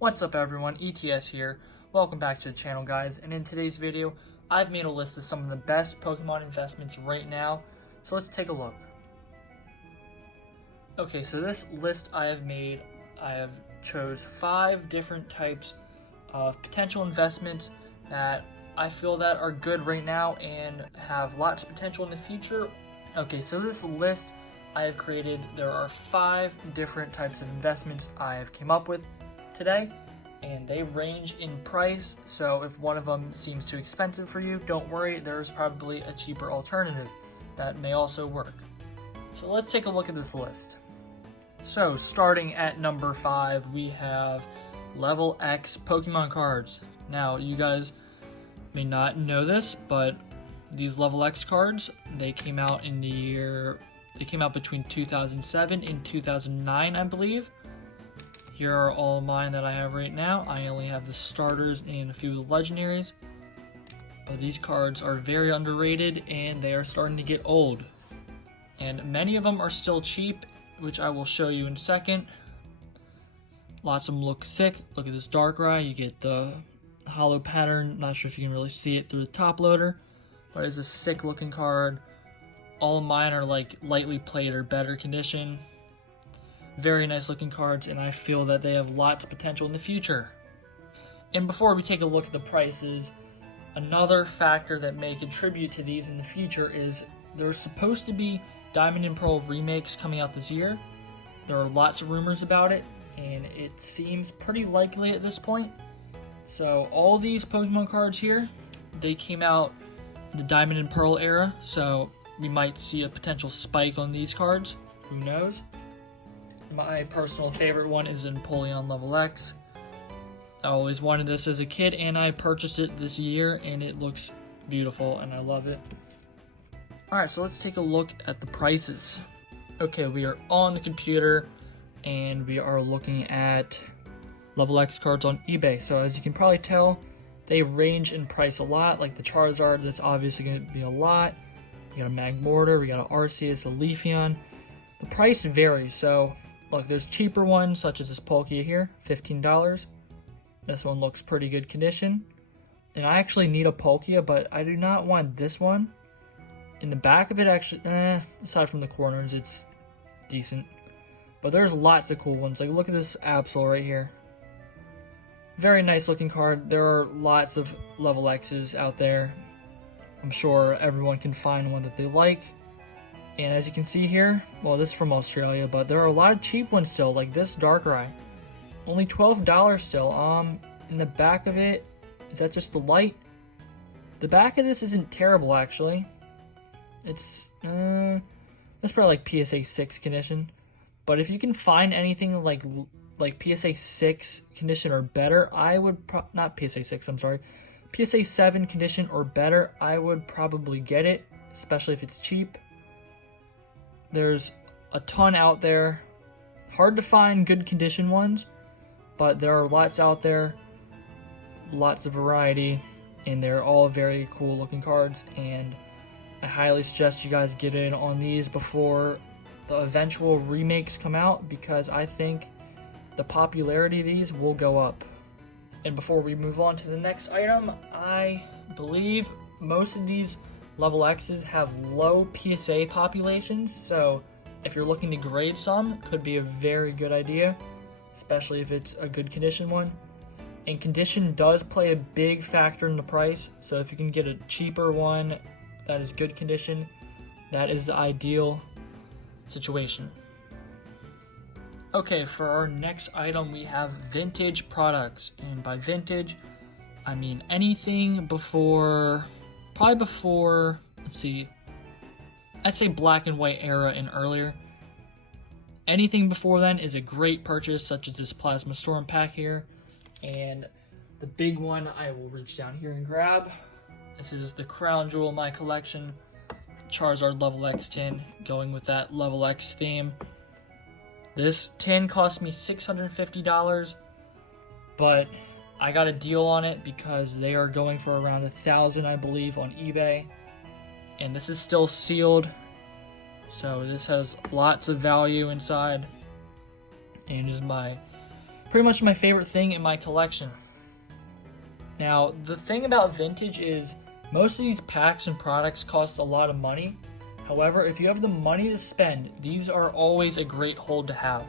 What's up everyone, ETS here. Welcome back to the channel guys, and in today's video, I've made a list of some of the best Pokemon investments right now, so let's take a look. Okay, so this list I have made, I have chose 5 different types of potential investments that I feel that are good right now and have lots of potential in the future. Okay, so this list I have created, there are 5 different types of investments I have came up with today, and they range in price, so if one of them seems too expensive for you, don't worry, there's probably a cheaper alternative that may also work. So let's take a look at this list. So starting at number 5, we have Level X Pokemon cards. Now you guys may not know this, but these Level X cards, they came out between 2007 and 2009, I believe. Here are all mine that I have right now. I only have the starters and a few of the legendaries. But these cards are very underrated and they are starting to get old. And many of them are still cheap, which I will show you in a second. Lots of them look sick. Look at this Darkrai. You get the hollow pattern. Not sure if you can really see it through the top loader, but it's a sick looking card. All of mine are like lightly played or better condition. Very nice looking cards, and I feel that they have lots of potential in the future. And before we take a look at the prices, another factor that may contribute to these in the future is there's supposed to be Diamond and Pearl remakes coming out this year. There are lots of rumors about it, and it seems pretty likely at this point. So all these Pokemon cards here, they came out in the Diamond and Pearl era, so we might see a potential spike on these cards. Who knows? My personal favorite one is Empoleon Level X. I always wanted this as a kid, and I purchased it this year, and it looks beautiful, and I love it. Alright, so let's take a look at the prices. Okay, we are on the computer, and we are looking at Level X cards on eBay. So as you can probably tell, they range in price a lot. Like the Charizard, that's obviously going to be a lot. We got a Magmortar, we got an Arceus, a Leafeon. The price varies, so look, there's cheaper ones, such as this Palkia here, $15. This one looks pretty good condition. And I actually need a Palkia, but I do not want this one. In the back of it, actually, aside from the corners, it's decent. But there's lots of cool ones. Like, look at this Absol right here. Very nice looking card. There are lots of Level X's out there. I'm sure everyone can find one that they like. And as you can see here, well, this is from Australia, but there are a lot of cheap ones still, like this Darkrai. Only $12 still. In the back of it, is that just the light? The back of this isn't terrible, actually. It's, that's probably like PSA 6 condition. But if you can find anything like PSA 6 condition or better, I would, not PSA 6, I'm sorry. PSA 7 condition or better, I would probably get it, especially if it's cheap. There's a ton out there. Hard to find good condition ones, but there are lots out there. Lots of variety, and they're all very cool looking cards, and I highly suggest you guys get in on these before the eventual remakes come out, because I think the popularity of these will go up. And before we move on to the next item, I believe most of these Level X's have low PSA populations, so if you're looking to grade some, could be a very good idea, especially if it's a good condition one. And condition does play a big factor in the price, so if you can get a cheaper one that is good condition, that is the ideal situation. Okay, for our next item, we have vintage products, and by vintage, I mean anything before, probably before, let's see, I'd say black and white era and earlier. Anything before then is a great purchase, such as this Plasma Storm pack here. And the big one I will reach down here and grab. This is the crown jewel of my collection, Charizard Level X tin, going with that Level X theme. This tin cost me $650, but I got a deal on it because they are going for around $1,000, I believe, on eBay. And this is still sealed, so this has lots of value inside. And is my pretty much my favorite thing in my collection. Now, the thing about vintage is most of these packs and products cost a lot of money. However, if you have the money to spend, these are always a great hold to have.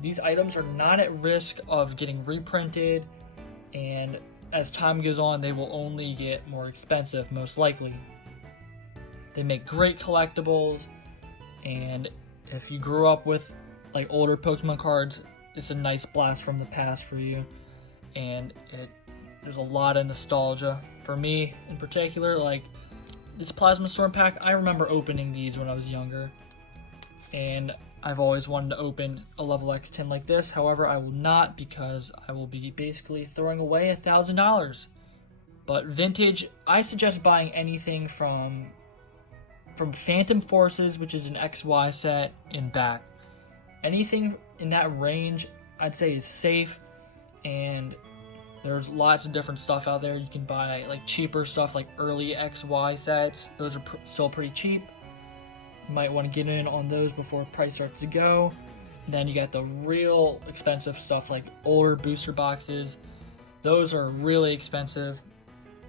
These items are not at risk of getting reprinted, and as time goes on, they will only get more expensive, most likely. They make great collectibles, and if you grew up with like older Pokemon cards, it's a nice blast from the past for you, and there's a lot of nostalgia. For me, in particular, like this Plasma Storm pack, I remember opening these when I was younger, and I've always wanted to open a level X tin like this. However, I will not, because I will be basically throwing away $1,000. But vintage, I suggest buying anything from Phantom Forces, which is an XY set, and back. Anything in that range, I'd say is safe, and there's lots of different stuff out there. You can buy like cheaper stuff like early XY sets. Those are still pretty cheap. You might want to get in on those before price starts to go. And then you got the real expensive stuff like older booster boxes. Those are really expensive,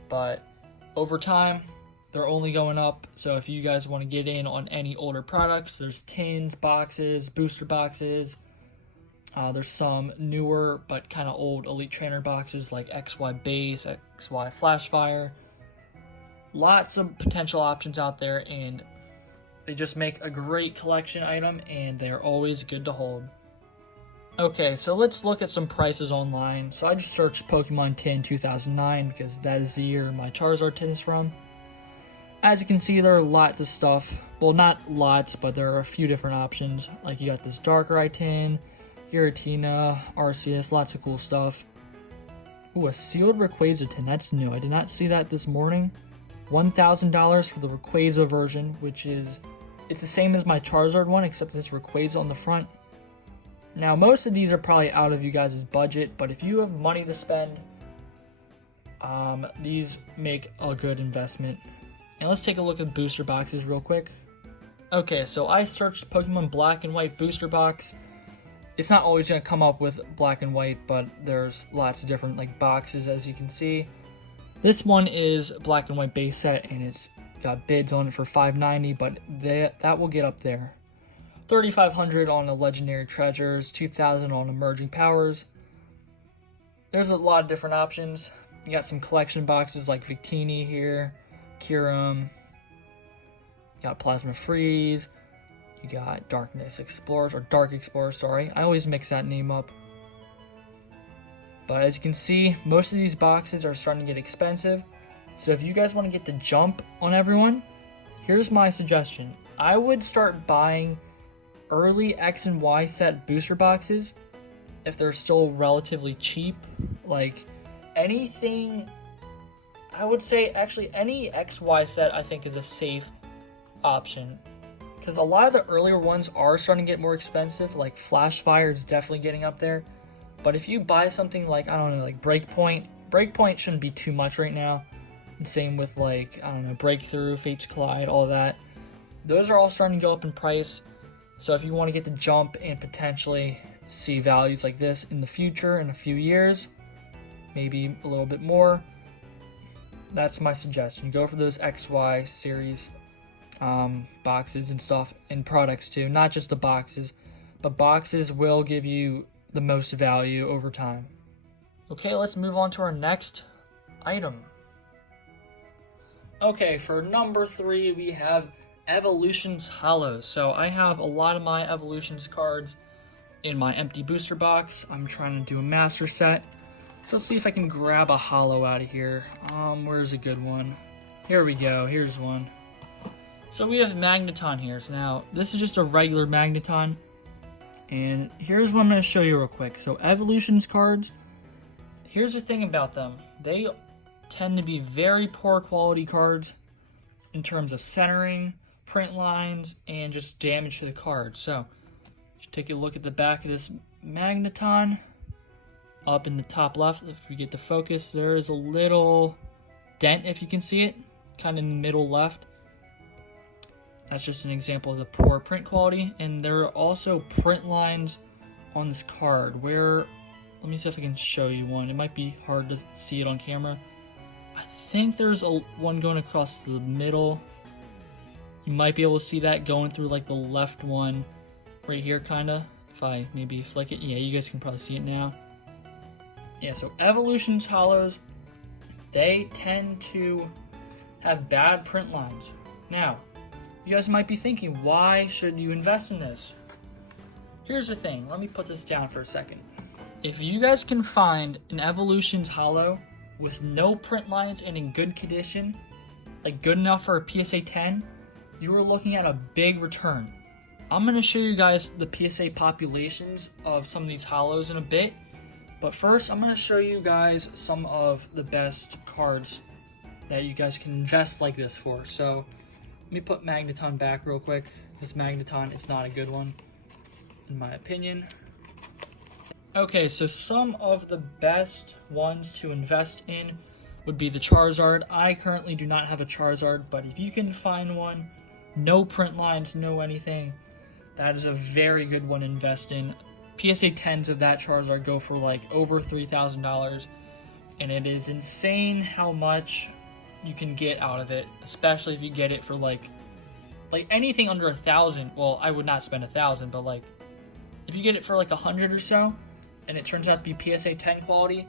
but over time they're only going up. So if you guys want to get in on any older products, there's tins, boxes, booster boxes. There's some newer but kind of old Elite Trainer boxes like XY Base, XY Flashfire. Lots of potential options out there, and they just make a great collection item, and they're always good to hold. Okay, so let's look at some prices online. So I just searched Pokemon tin 2009 because that is the year my Charizard tin is from. As you can see, there are lots of stuff. Well, not lots, but there are a few different options. Like you got this Darkrai tin, Giratina, Arceus, lots of cool stuff. Ooh, a sealed Rayquaza tin, that's new. I did not see that this morning. $1,000 for the Rayquaza version, which is, it's the same as my Charizard one, except it's Rayquaza on the front. Now, most of these are probably out of you guys' budget, but if you have money to spend, these make a good investment. And let's take a look at booster boxes real quick. Okay, so I searched Pokemon Black and White booster box. It's not always going to come up with black and white, but there's lots of different like boxes, as you can see. This one is black and white base set, and it's got bids on it for $590, but that will get up there. $3,500 on the Legendary Treasures, $2,000 on Emerging Powers. There's a lot of different options. You got some collection boxes like Victini here, Kyurem. You got Plasma Freeze. You got Darkness Explorers, or Dark Explorers, sorry. I always mix that name up. But as you can see, most of these boxes are starting to get expensive. So if you guys want to get the jump on everyone, here's my suggestion. I would start buying early X and Y set booster boxes if they're still relatively cheap. Like anything, I would say actually any XY set I think is a safe option. Because a lot of the earlier ones are starting to get more expensive, like Flashfire is definitely getting up there. But if you buy something like, I don't know, like Breakpoint shouldn't be too much right now. And same with like, I don't know, Breakthrough, Fates Collide, all that. Those are all starting to go up in price. So if you want to get the jump and potentially see values like this in the future, in a few years, maybe a little bit more, that's my suggestion. Go for those XY series boxes and stuff, and products too, not just the boxes, but boxes will give you the most value over time. Okay, let's move on to our next item. Okay, for number 3 we have Evolutions Hollows. So I have a lot of my Evolutions cards in my empty booster box. I'm trying to do a master set, so let's see if I can grab a holo out of here. Where's a good one? Here we go, here's one. So we have Magneton here. So now, this is just a regular Magneton. And here's what I'm going to show you real quick. So Evolutions cards, here's the thing about them. They tend to be very poor quality cards in terms of centering, print lines, and just damage to the card. So, take a look at the back of this Magneton. Up in the top left, if we get the focus, there is a little dent, if you can see it, kind of in the middle left. That's just an example of the poor print quality. And there are also print lines on this card where let me see if I can show you one. It might be hard to see it on camera. I think there's one going across the middle. You might be able to see that going through like the left one right here, kind of. If I maybe flick it, yeah, you guys can probably see it now. Yeah, so Evolutions Hollows, they tend to have bad print lines. Now, you guys might be thinking, why should you invest in this? Here's the thing, let me put this down for a second. If you guys can find an Evolutions Hollow with no print lines and in good condition, like good enough for a PSA 10, you are looking at a big return. I'm going to show you guys the PSA populations of some of these hollows in a bit, but first I'm going to show you guys some of the best cards that you guys can invest like this for. So let me put Magneton back real quick. This Magneton is not a good one, in my opinion. Okay, so some of the best ones to invest in would be the Charizard. I currently do not have a Charizard, but if you can find one, no print lines, no anything, that is a very good one to invest in. PSA 10s of that Charizard go for like over $3,000, and it is insane how much you can get out of it, especially if you get it for like anything under 1,000. Well, I would not spend 1,000, but like if you get it for like 100 or so, and it turns out to be PSA 10 quality,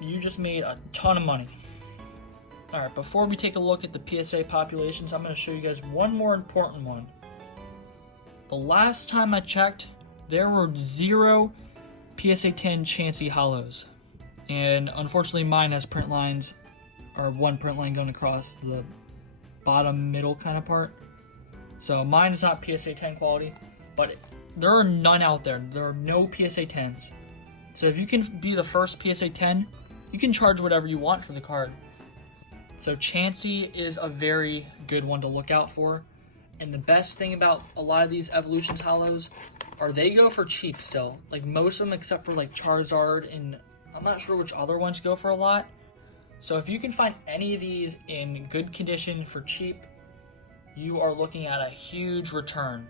you just made a ton of money. Alright, before we take a look at the PSA populations, I'm going to show you guys one more important one. The last time I checked, there were 0 PSA 10 Chansey Hollows. And unfortunately mine has print lines, or one print line going across the bottom middle kind of part. So mine is not PSA 10 quality, but there are none out there. There are no PSA 10s. So if you can be the first PSA 10, you can charge whatever you want for the card. So Chansey is a very good one to look out for. And the best thing about a lot of these Evolutions Hollows are they go for cheap still. Like most of them except for like Charizard, and I'm not sure which other ones go for a lot. So if you can find any of these in good condition for cheap, you are looking at a huge return.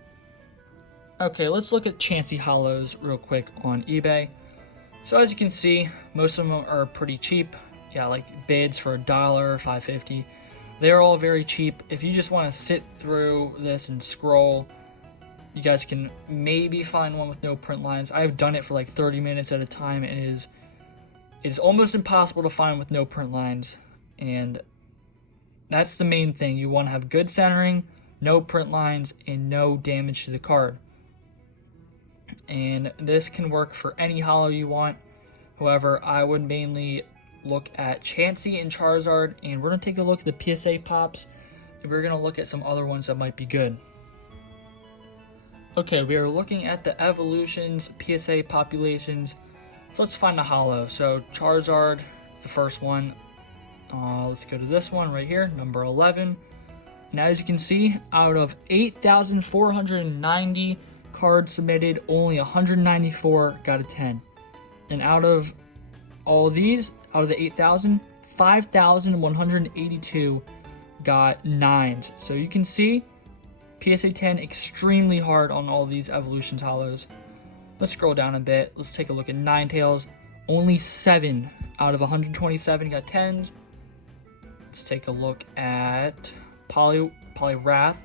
Okay, let's look at Chansey Hollows real quick on eBay. So as you can see, most of them are pretty cheap. Yeah, like bids for $1, $5.50. They're all very cheap. If you just want to sit through this and scroll, you guys can maybe find one with no print lines. I've done it for like 30 minutes at a time, and it is almost impossible to find with no print lines. And that's the main thing. You want to have good centering, no print lines, and no damage to the card. And this can work for any hollow you want. However, I would mainly look at Chansey and Charizard, and we're going to take a look at the PSA pops, and we're going to look at some other ones that might be good. Okay, we are looking at the Evolutions PSA populations. So let's find a hollow. So Charizard is the first one. Let's go to this one right here, number 11. And as you can see, out of 8,490 cards submitted, only 194 got a 10. And out of all of these, out of the 8,000, 5,182 got 9s. So you can see PSA 10 extremely hard on all these Evolutions Hollows. Let's scroll down a bit. Let's take a look at Ninetales. Only 7 out of 127 got 10s. Let's take a look at Poliwrath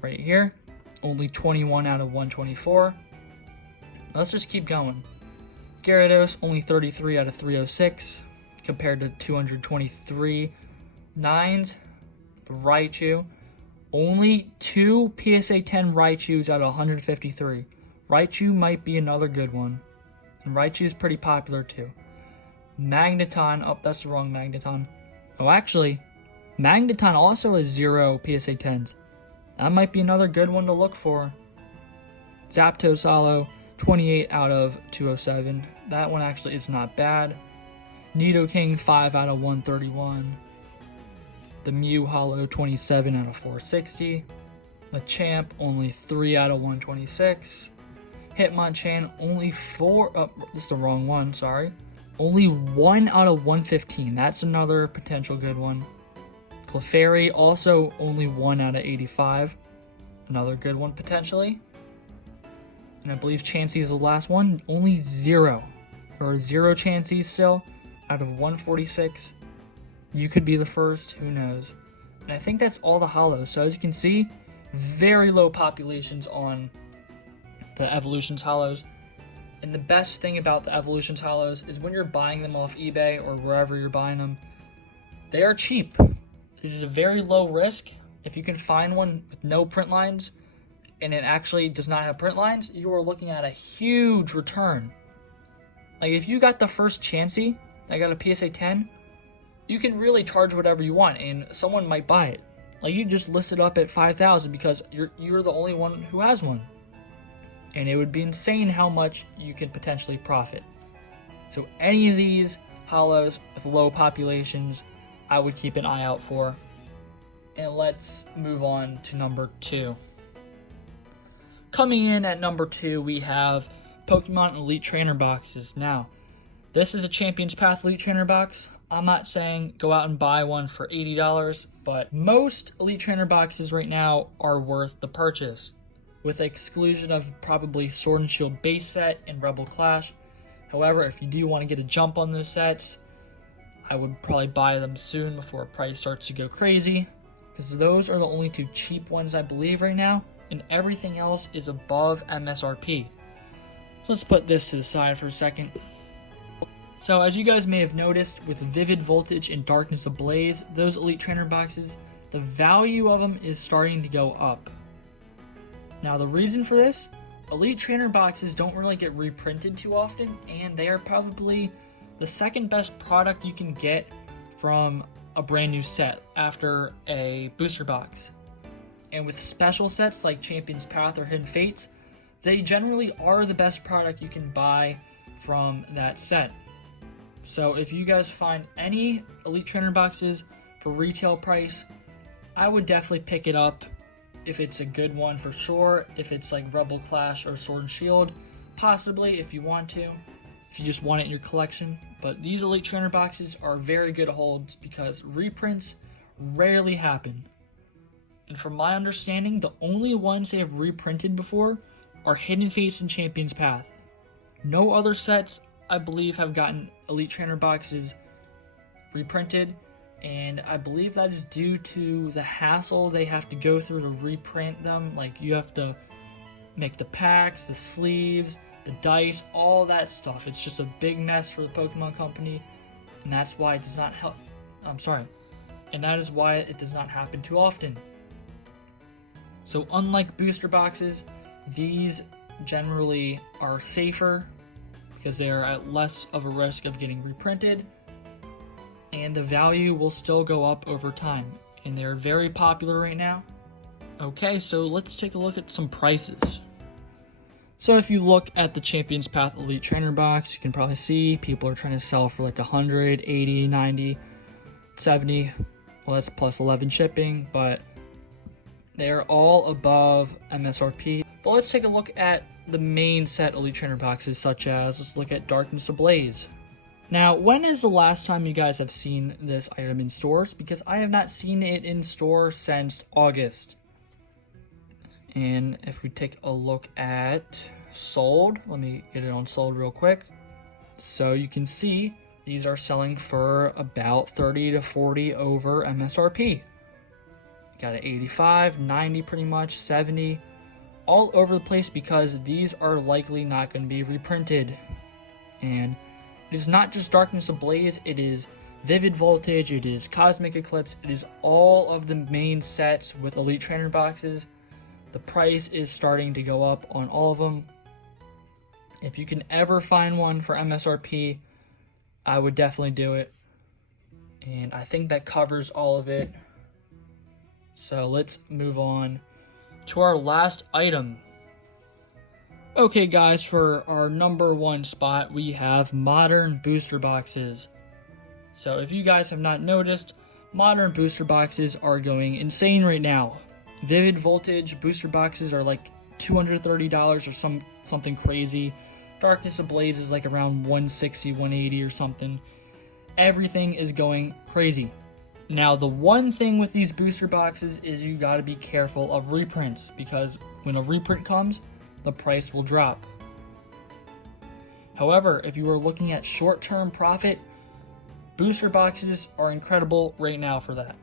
right here. Only 21 out of 124. Let's just keep going. Gyarados, only 33 out of 306, compared to 223 9s. Raichu, only 2 PSA 10 Raichus out of 153. Raichu might be another good one. And Raichu is pretty popular too. Magneton, oh, that's the wrong Magneton. Oh, actually, Magneton also has 0 PSA 10s. That might be another good one to look for. Zapdos Hollow, 28 out of 207. That one actually is not bad. Nidoking, 5 out of 131. The Mew Hollow, 27 out of 460. Machamp, only 3 out of 126. Hitmonchan, only 4, oh, this is the wrong one, sorry. Only 1 out of 115. That's another potential good one. Clefairy, also only 1 out of 85. Another good one potentially. and I believe Chansey is the last one. Only 0. There are 0 Chanseys still out of 146. You could be the first, who knows. And I think that's all the hollows. So as you can see, very low populations on the Evolutions hollows. And the best thing about the Evolutions hollows is when you're buying them off eBay or wherever you're buying them, they are cheap. This is a very low risk. If you can find one with no print lines and it actually does not have print lines, you are looking at a huge return. Like if you got the first Chansey, I got a PSA 10, you can really charge whatever you want and someone might buy it. Like you just list it up at 5,000 because you're the only one who has one. And it would be insane how much you could potentially profit. So any of these hollows with low populations, I would keep an eye out for. And let's move on to number 2. Coming in at number 2, we have Pokemon Elite Trainer boxes. Now, this is a Champions Path Elite Trainer box. I'm not saying go out and buy one for $80, but most Elite Trainer boxes right now are worth the purchase, with the exclusion of probably Sword and Shield base set and Rebel Clash. However, if you do want to get a jump on those sets, I would probably buy them soon before price starts to go crazy, because those are the only 2 cheap ones I believe right now, and everything else is above MSRP. So let's put this to the side for a second. So as you guys may have noticed, with Vivid Voltage and Darkness Ablaze, those Elite Trainer boxes, the value of them is starting to go up. Now the reason for this, Elite Trainer boxes don't really get reprinted too often, and they are probably the second best product you can get from a brand new set after a booster box. And with special sets like Champions Path or Hidden Fates, they generally are the best product you can buy from that set. So if you guys find any Elite Trainer boxes for retail price, I would definitely pick it up if it's a good one for sure. If it's like Rebel Clash or Sword and Shield, possibly if you want to, if you just want it in your collection. But these Elite Trainer boxes are very good holds because reprints rarely happen. And from my understanding, the only ones they have reprinted before are Hidden Fates and Champions Path. No other sets, I believe, have gotten Elite Trainer boxes reprinted, and I believe that is due to the hassle they have to go through to reprint them. Like, you have to make the packs, the sleeves, the dice, all that stuff. It's just a big mess for the Pokemon Company, and that's why it does not help. And that is why it does not happen too often. So unlike booster boxes, these generally are safer because they are at less of a risk of getting reprinted, and the value will still go up over time, and they're very popular right now. Okay, so let's take a look at some prices. So if you look at the Champions Path Elite Trainer box, you can probably see people are trying to sell for like 100, 80, 90, 70. Well, that's plus 11 shipping, but they're all above MSRP. But let's take a look at the main set Elite Trainer boxes, such as, let's look at Darkness Ablaze. Now, when is the last time you guys have seen this item in stores? Because I have not seen it in store since August. And if we take a look at sold, let me get it on sold real quick. So you can see these are selling for about 30 to 40 over MSRP. Got an 85, 90 pretty much, 70, all over the place because these are likely not going to be reprinted. And it is not just Darkness Ablaze, it is Vivid Voltage, it is Cosmic Eclipse, it is all of the main sets with Elite Trainer boxes. The price is starting to go up on all of them. If you can ever find one for MSRP, I would definitely do it. And I think that covers all of it. So let's move on to our last item. Okay guys, for our number 1 spot, we have modern booster boxes. So if you guys have not noticed, modern booster boxes are going insane right now. Vivid Voltage booster boxes are like $230 or something crazy. Darkness Ablaze is like around $160, $180 or something. Everything is going crazy. Now, the one thing with these booster boxes is you gotta be careful of reprints, because when a reprint comes, the price will drop. However, if you are looking at short-term profit, booster boxes are incredible right now for that.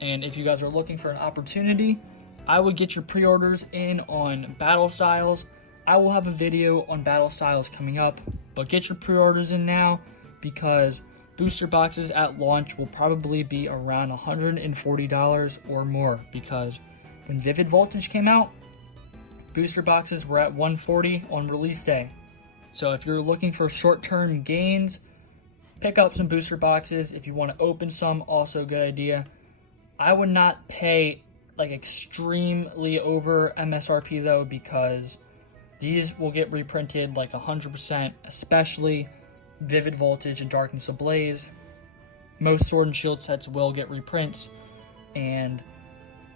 And if you guys are looking for an opportunity, I would get your pre-orders in on battle styles. I will have a video on battle styles coming up, but get your pre-orders in now because booster boxes at launch will probably be around $140 or more, because when Vivid Voltage came out, booster boxes were at $140 on release day. So if you're looking for short-term gains, pick up some booster boxes. If you want to open some, also a good idea. I would not pay like extremely over MSRP though, because these will get reprinted like 100%, especially Vivid Voltage and Darkness Ablaze. Most Sword and Shield sets will get reprints, and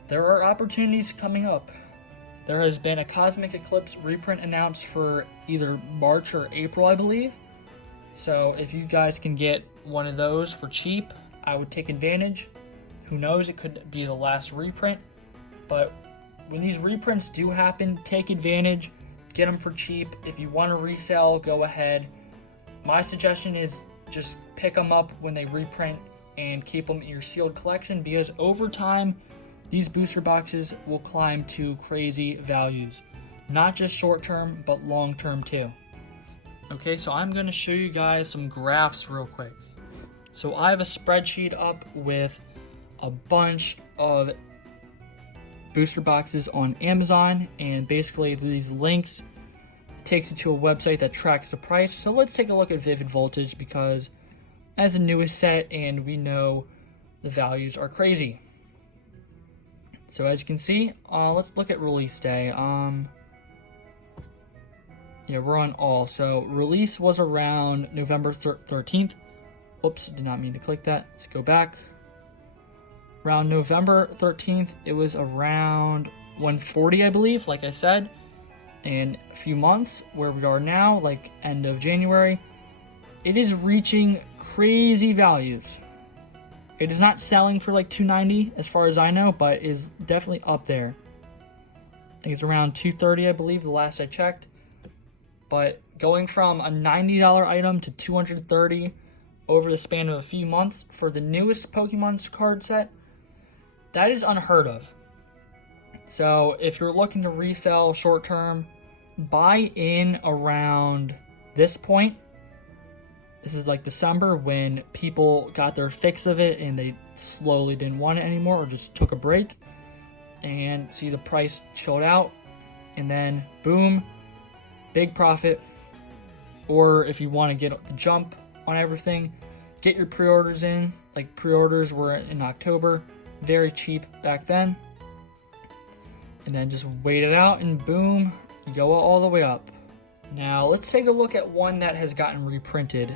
there are opportunities coming up. There has been a Cosmic Eclipse reprint announced for either March or April, I believe. So if you guys can get one of those for cheap, I would take advantage. Who knows, it could be the last reprint. But when these reprints do happen, take advantage. Get them for cheap. If you want to resell, go ahead. My suggestion is just pick them up when they reprint and keep them in your sealed collection, because over time, these booster boxes will climb to crazy values. Not just short term, but long term too. Okay, so I'm going to show you guys some graphs real quick. So I have a spreadsheet up with a bunch of booster boxes on Amazon, and basically these links takes you to a website that tracks the price. So let's take a look at Vivid Voltage, because as the newest set and we know the values are crazy. So as you can see, let's look at release day. Yeah, we're on all. So release was around November 13th. Oops, did not mean to click that. Let's go back. Around November 13th, it was around 140, I believe, like I said. In a few months, where we are now, like end of January, it is reaching crazy values. It is not selling for like $290 as far as I know, but is definitely up there. I think it's around $230, I believe, the last I checked. But going from a $90 item to $230 over the span of a few months for the newest Pokemon card set, that is unheard of. So if you're looking to resell short term, buy in around this point. This is like December, when people got their fix of it and they slowly didn't want it anymore, or just took a break, and see the price chilled out, and then boom, big profit. Or if you want to get the jump on everything, get your pre-orders in. Like pre-orders were in October, very cheap back then. And then just wait it out and boom, go all the way up. Now let's take a look at one that has gotten reprinted.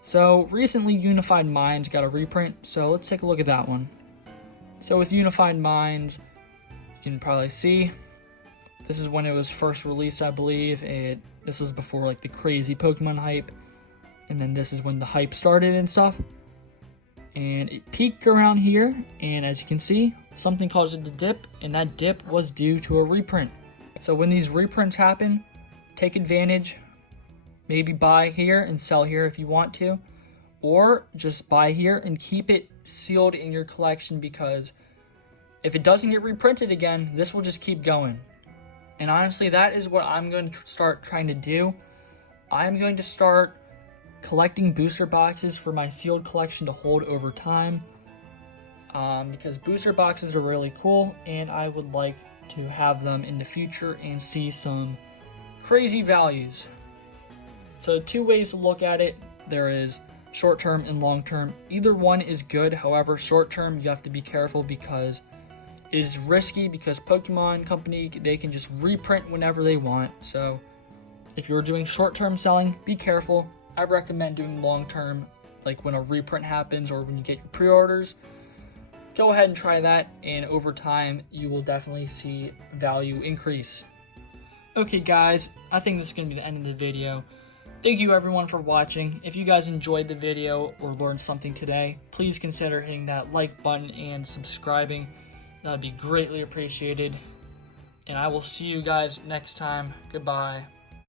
So recently Unified Minds got a reprint, so let's take a look at that one. So with Unified Minds, you can probably see, this is when it was first released, I believe. This was before like the crazy Pokemon hype, and then this is when the hype started and stuff. And it peaked around here, and as you can see, something caused it to dip, and that dip was due to a reprint. So when these reprints happen, take advantage. Maybe buy here and sell here if you want to, or just buy here and keep it sealed in your collection, because if it doesn't get reprinted again, this will just keep going. And honestly, that is what I'm going to start trying to do. I'm going to start collecting booster boxes for my sealed collection to hold over time, because booster boxes are really cool, and I would like to have them in the future and see some crazy values. So two ways to look at it. There is short term and long term. Either one is good. However, short term, you have to be careful because it is risky, because Pokemon Company, they can just reprint whenever they want. So if you're doing short term selling, be careful. I recommend doing long term, like when a reprint happens or when you get your pre-orders. Go ahead and try that, and over time you will definitely see value increase. Okay guys, I think this is going to be the end of the video. Thank you everyone for watching. If you guys enjoyed the video or learned something today, please consider hitting that like button and subscribing. That would be greatly appreciated. and I will see you guys next time. Goodbye.